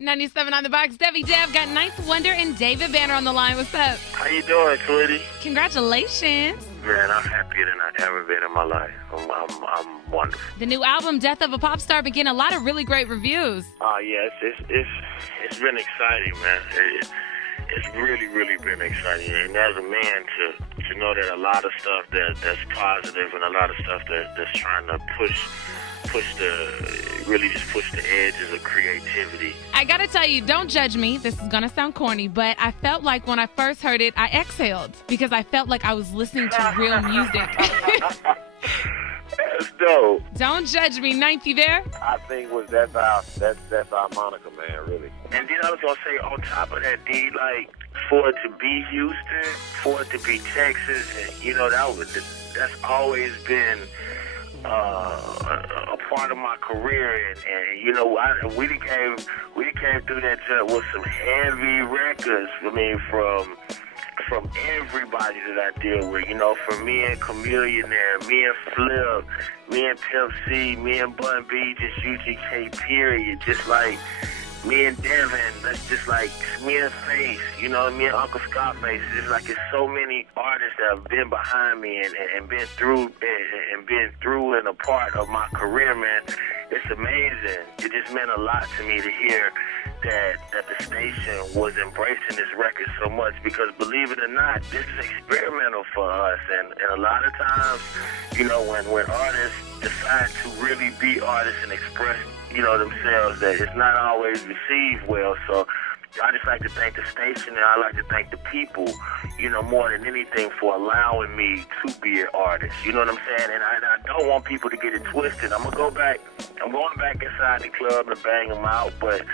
97 on the box. Devi Dev got Ninth Wonder and David Banner on the line. What's up? How you doing, sweetie? Congratulations. Man, I'm happier than I've ever been in my life. I'm wonderful. The new album, Death of a Popstar, began a lot of really great reviews. Yeah, it's been exciting, man. It's really been exciting. And as a man, to know that a lot of stuff that's positive and a lot of stuff that's trying to push the edges of creativity. I gotta tell you, don't judge me. This is gonna sound corny, but I felt like when I first heard it, I exhaled because I felt like I was listening to real music. That's dope. Don't judge me. Ninth, you there? I think that's our moniker, man, really. And then I was gonna say on top of that, D, like for it to be Houston, for it to be Texas, and that's always been a part of my career, and we came through that with some heavy records. I mean, from everybody that I deal with, from me and Chameleonaire, me and Flip, me and Pimp C, me and Bun B, just UGK period, just like me and Devin, that's just like me and Face, me and Uncle Scarface. It's so many artists that have been behind me and been through and a part of my career, man. It's amazing. It just meant a lot to me to hear that the station was embracing this record so much, because believe it or not, this is experimental for us, and a lot of times, when artists decide to really be artists and express themselves, that it's not always received well. So I just like to thank the station, and I like to thank the people, more than anything, for allowing me to be an artist. You know what I'm saying? And I don't want people to get it twisted. I'm going back inside the club to bang them out, but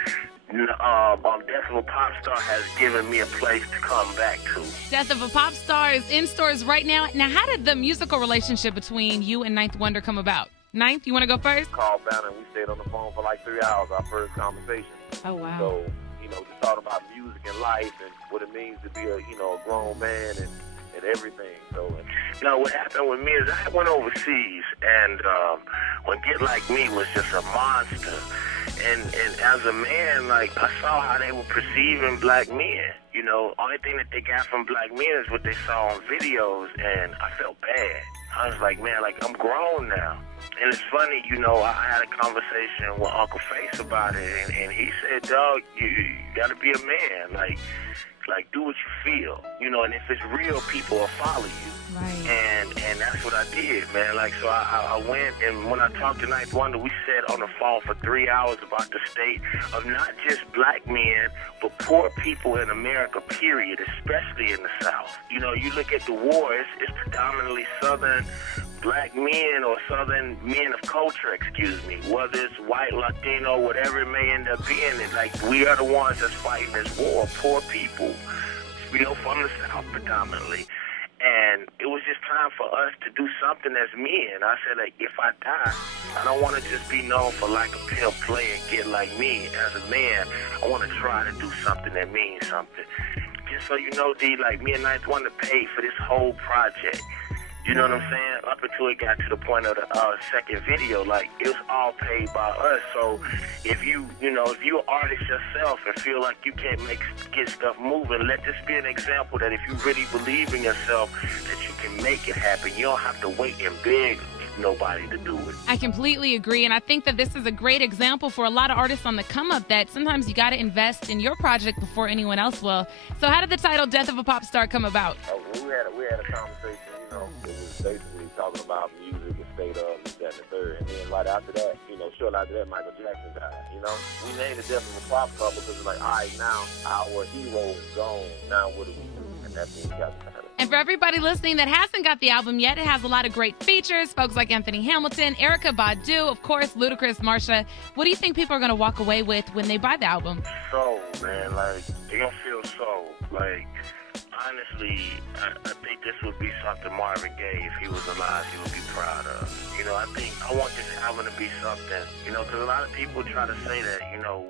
Death of a Popstar has given me a place to come back to. Death of a Popstar is in stores right now. Now, how did the musical relationship between you and Ninth Wonder come about? Ninth, you want to go first? Called down and we stayed on the phone for like 3 hours, our first conversation. Oh, wow. So, just thought about music and life and what it means to be a grown man and everything. So, what happened with me is I went overseas, and when Get Like Me was just a monster. And as a man, I saw how they were perceiving black men. Only thing that they got from black men is what they saw on videos, and I felt bad. I was like, man, I'm grown now. And it's funny, I had a conversation with Uncle Face about it, and he said, dog, you gotta be a man. Do what you feel, and if it's real, people will follow you. Right. And that's what I did, man. So I went, and when I talked to Ninth Wonder, we sat on the phone for 3 hours about the state of not just black men, but poor people in America, period, especially in the South. You look at the war, it's predominantly Southern black men or Southern men of culture, whether it's white, Latino, whatever it may end up being. We are the ones that's fighting this war, poor people, from the South predominantly. And it was just time for us to do something as men. I said, if I die, I don't want to just be known for a pimp play and Get Like Me. As a man, I want to try to do something that means something. Just so you know, D, me and Ninth Wonder paid for this whole project. You know what I'm saying? Up until it got to the point of the second video, it was all paid by us. So if you're an artist yourself and feel like you can't get stuff moving, let this be an example that if you really believe in yourself, that you can make it happen. You don't have to wait and beg nobody to do it. I completely agree, and I think that this is a great example for a lot of artists on the come up, that sometimes you got to invest in your project before anyone else will. So how did the title Death of a Popstar come about? We had a conversation, it was basically talking about music, the state of, this, that, and the third. And then right after that, shortly after that, Michael Jackson died, We named it Death of a Popstar because it's all right, now our hero is gone. Now what do we do? And that's when we got the title. And for everybody listening that hasn't got the album yet, it has a lot of great features. Folks like Anthony Hamilton, Erykah Badu, of course, Ludacris, Marsha. What do you think people are going to walk away with when they buy the album? Soul, man. They're going to feel soul. Honestly, I think this would be something Marvin Gaye, if he was alive, he would be proud of. I want this album to be something, because a lot of people try to say that,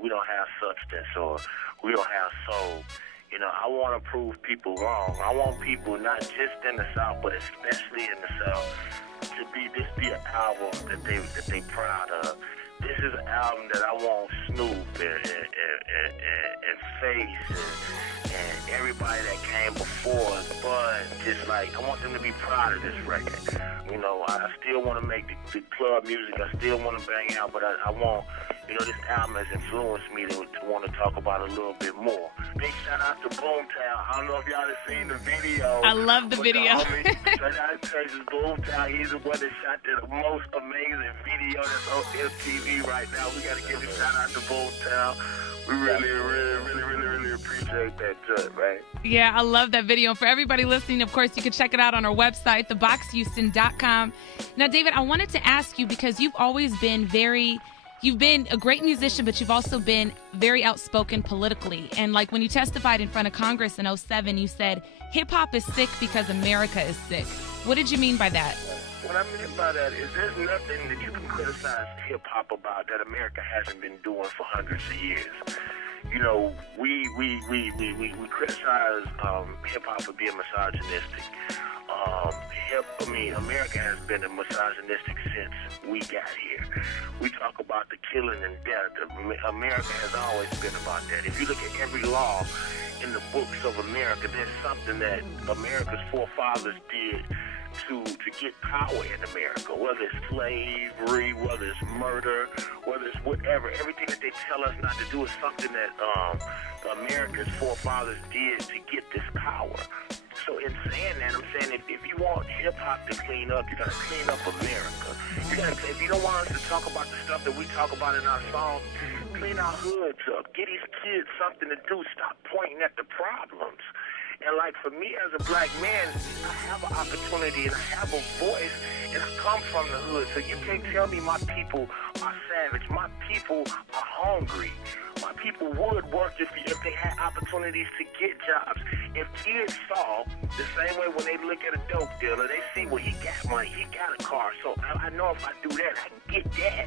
we don't have substance or we don't have soul. I want to prove people wrong. I want people, not just in the South, but especially in the South, to be an album that they proud of. This is an album that I want Snoop and Face and everybody that came before us, but just like, I want them to be proud of this record. You know, I still want to make the club music. I still want to bang out, but I want, you know, this album has influenced me to want to talk about it a little bit more. Big shout out to Boomtown. I don't know if y'all have seen the video. I love the video. Shout out to Boomtown. He's the one that shot the most amazing video that's on MTV right now. We got to give a shout out to Boomtown. We really appreciate that touch, right? Yeah, I love that video. And for everybody listening, of course, you can check it out on our website, theboxhouston.com. Now, David, I wanted to ask you, because you've always been you've been a great musician, but you've also been very outspoken politically. And like when you testified in front of Congress in 2007, you said, hip-hop is sick because America is sick. What did you mean by that? What I mean by that is there's nothing that you can criticize hip-hop about that America hasn't been doing for hundreds of years. You know, we criticize hip-hop for being misogynistic. America has been misogynistic since we got here. We talk about the killing and death. America has always been about that. If you look at every law in the books of America, there's something that America's forefathers did to get power in America, whether it's slavery, whether it's murder, whether it's whatever. Everything that they tell us not to do is something that America's forefathers did to get this power. So in saying that, I'm saying if you want hip-hop to clean up, you got to clean up America. If you don't want us to talk about the stuff that we talk about in our songs, clean our hoods up. Get these kids something to do. Stop pointing at the problems. And like for me as a black man, I have an opportunity and I have a voice and I come from the hood. So you can't tell me my people are savage. My people are hungry. My people would work if they had opportunities to get jobs. If kids saw the same way when they look at a dope dealer, they see, well, he got money, he got a car, so I know if I do that, I can get that.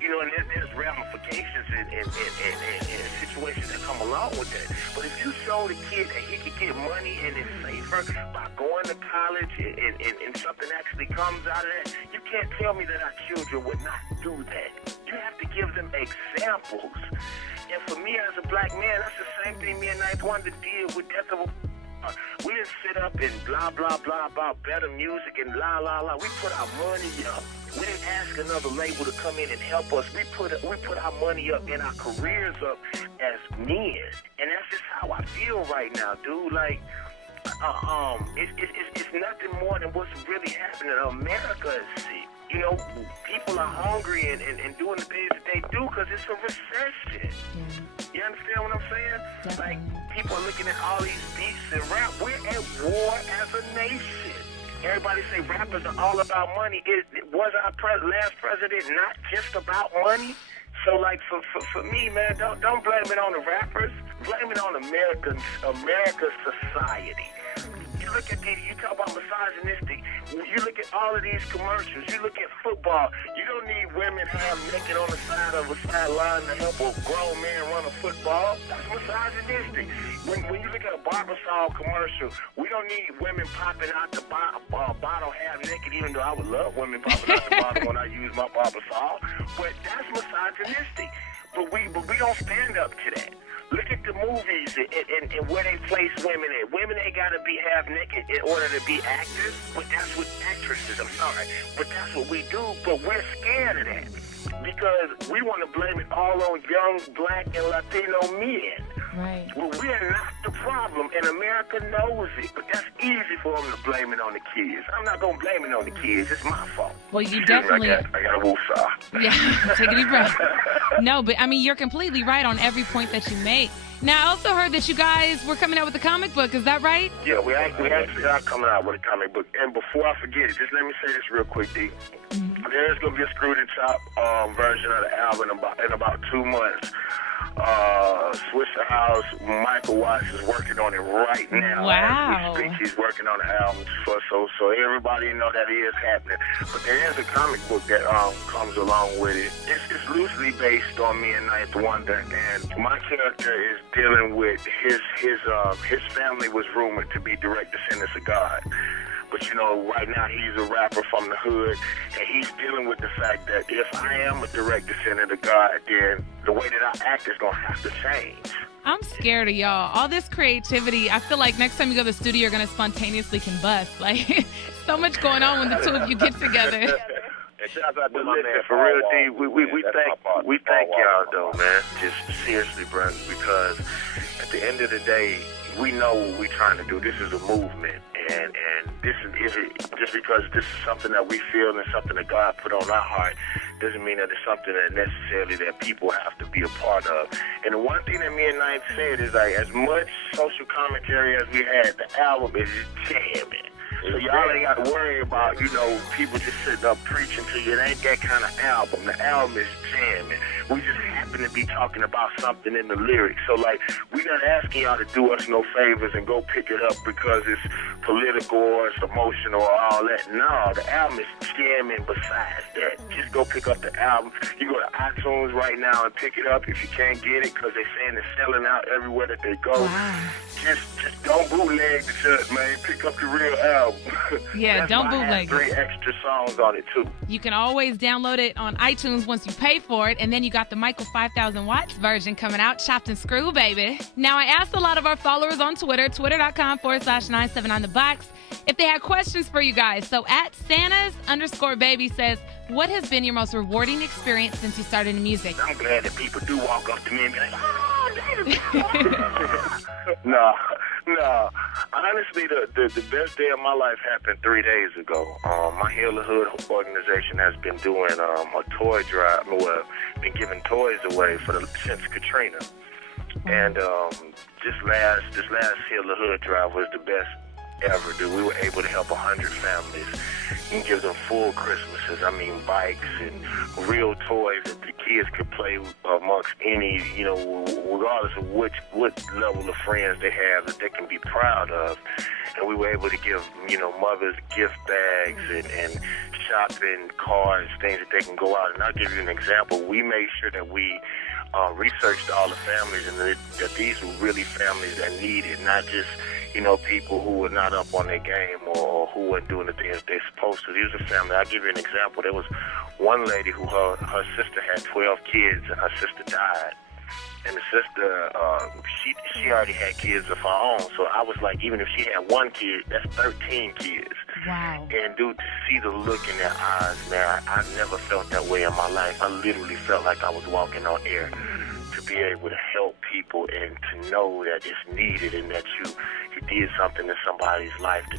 You know, and there's ramifications and situations that come along with that. But if you show the kid that he can get money and it's safer by going to college and something actually comes out of that, you can't tell me that our children would not do that. You have to give them examples. And for me as a black man, that's the same thing me and Ninth Wonder did with Death of a... We didn't sit up and blah, blah, blah about better music and la, la, la. We put our money up. We didn't ask another label to come in and help us. We put our money up and our careers up as men. And that's just how I feel right now, dude. Like, it's nothing more than what's really happening. America is sick. You know, people are hungry and doing the things that they do because it's a recession. Yeah. You understand what I'm saying? Definitely. Like, people are looking at all these beats and rap. We're at war as a nation. Everybody say rappers are all about money. Was our last president not just about money? So, like, for me, man, don't blame it on the rappers. Blame it on America's society. You look at these, you talk about misogynistic, you look at all of these commercials, you look at football, you don't need women half naked on the side of a sideline to help a grown man run a football. That's misogynistic. When you look at a Barbasol commercial, we don't need women popping out the bottle half naked, even though I would love women popping out the bottle when I use my Barbasol. But that's misogynistic. But we don't stand up to that. Look at the movies and where they place women at. Women ain't got to be half naked in order to be actors, but that's what actresses, I'm sorry, but that's what we do, but we're scared of that because we want to blame it all on young black and Latino men. Right. Well, we're not the problem, and America knows it, but that's easy for them to blame it on the kids. I'm not going to blame it on the kids. It's my fault. Well, you definitely... I got a woosah. Yeah, take a deep breath. No, but, I mean, you're completely right on every point that you make. Now, I also heard that you guys were coming out with a comic book. Is that right? Yeah, we actually are coming out with a comic book. And before I forget it, just let me say this real quick, D. Mm-hmm. There's going to be a Screwed and Chop version of the album in about 2 months. Swisher House, Michael Watts is working on it right now. Wow. As we speak, he's working on the album, so everybody know that it is happening. But there is a comic book that comes along with it. It's loosely based on me and Ninth Wonder, and my character is dealing with his family was rumored to be direct descendants of God. But, you know, right now he's a rapper from the hood, and he's dealing with the fact that if I am a direct descendant of God, then the way that I act is going to have to change. I'm scared of y'all. All this creativity, I feel like next time you go to the studio, you're going to spontaneously combust. Like, so much going on when the two of you get together. And shout out to my man, For real, D, Paul we thank y'all, though, man. Just seriously, bro, because at the end of the day, we know what we're trying to do. This is a movement, and this is just because this is something that we feel and something that God put on our heart doesn't mean that it's something that necessarily that people have to be a part of. And the one thing that me and Ninth said is, like, as much social commentary as we had, the album is jamming. So y'all ain't got to worry about, you know, people just sitting up preaching to you. It ain't that kind of album. The album is jamming. We just happen to be talking about something in the lyrics. So, like, we not asking y'all to do us no favors and go pick it up because it's political or it's emotional or all that. No, the album is jamming besides that. Just go pick up the album. You go to iTunes right now and pick it up if you can't get it because they're saying it's selling out everywhere that they go. Wow. Just don't bootleg the shit, man. Pick up the real album. Yeah, don't bootleg it. 3 extra songs on it, too. You can always download it on iTunes once you pay for it, and then you got the Michael 5000 watts version coming out, chopped and screw, baby. Now, I asked a lot of our followers on Twitter, twitter.com/979thebox, if they had questions for you guys. So at Santas_baby says, what has been your most rewarding experience since you started in music? I'm glad that people do walk up to me and be like, oh, David. No. Honestly, the best day of my life happened 3 days ago. My Heal the Hood organization has been doing a toy drive. Well, been giving toys away since Katrina. And this last Heal the Hood drive was the best ever, dude. We were able to help 100 families and give them full Christmases. I mean, bikes and real toys that the kids could play amongst any, you know, regardless of what level of friends they have that they can be proud of. And we were able to give, you know, mothers gift bags and shopping cards, things that they can go out. And I'll give you an example. We made sure that we researched all the families and that these were really families that needed, not just, you know, people who were not up on their game or who weren't doing the things they're supposed to. These are family. I'll give you an example. There was one lady who her sister had 12 kids and her sister died. And the sister, she already had kids of her own. So I was like, even if she had one kid, that's 13 kids. Wow. And, dude, to see the look in their eyes, man, I never felt that way in my life. I literally felt like I was walking on air to be able to help people and to know that it's needed and that you did something in somebody's life to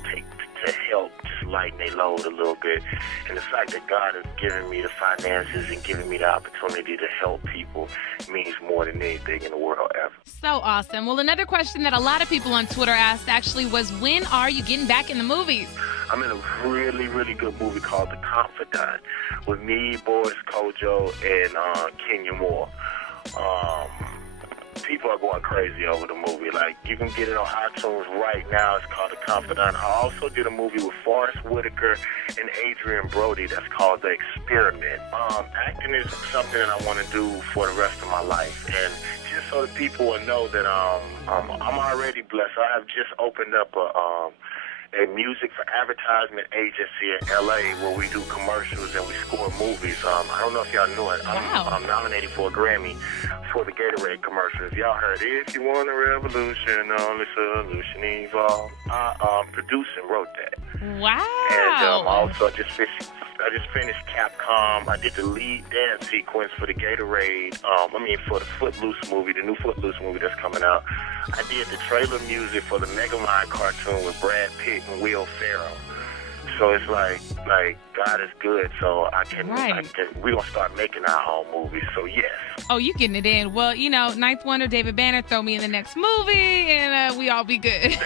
help just lighten their load a little bit. And the fact that God has given me the finances and given me the opportunity to help people means more than anything in the world ever. So awesome. Well, another question that a lot of people on Twitter asked actually was, when are you getting back in the movies? I'm in a really, really good movie called The Confidant with me, Boris Kojo, and Kenya Moore. People are going crazy over the movie. Like, you can get it on iTunes right now. It's called The Confidant. I also did a movie with Forrest Whitaker and Adrian Brody that's called The Experiment. Acting is something that I want to do for the rest of my life. And just so that people will know that I'm already blessed. I have just opened up a music for advertisement agency in LA where we do commercials and we score movies. I don't know if y'all knew it. I'm nominated for a Grammy for the Gatorade commercial. If y'all heard it, if you want a revolution, only solution evolve. I produced and wrote that. Wow. And also I just finished Capcom. I did the lead dance sequence for the Gatorade. For the Footloose movie, the new Footloose movie that's coming out. I did the trailer music for the Megamind cartoon with Brad Pitt and Will Ferrell. So it's like God is good. So we're gonna start making our own movies. So yes. Oh, you getting it in? Well, you know, Ninth Wonder, David Banner, throw me in the next movie, and we all be good.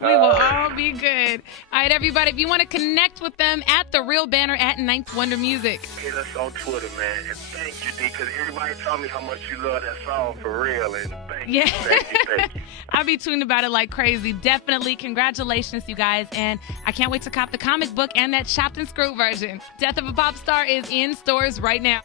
We will all be good. All right, everybody, if you want to connect with them, at The Real Banner, at Ninth Wonder Music. Hit us on Twitter, man. And thank you, D, because everybody told me how much you love that song for real. And thank you. Thank you. I'll be tuned about it like crazy. Definitely. Congratulations, you guys. And I can't wait to cop the comic book and that chopped and screw version. Death of a Pop Star is in stores right now.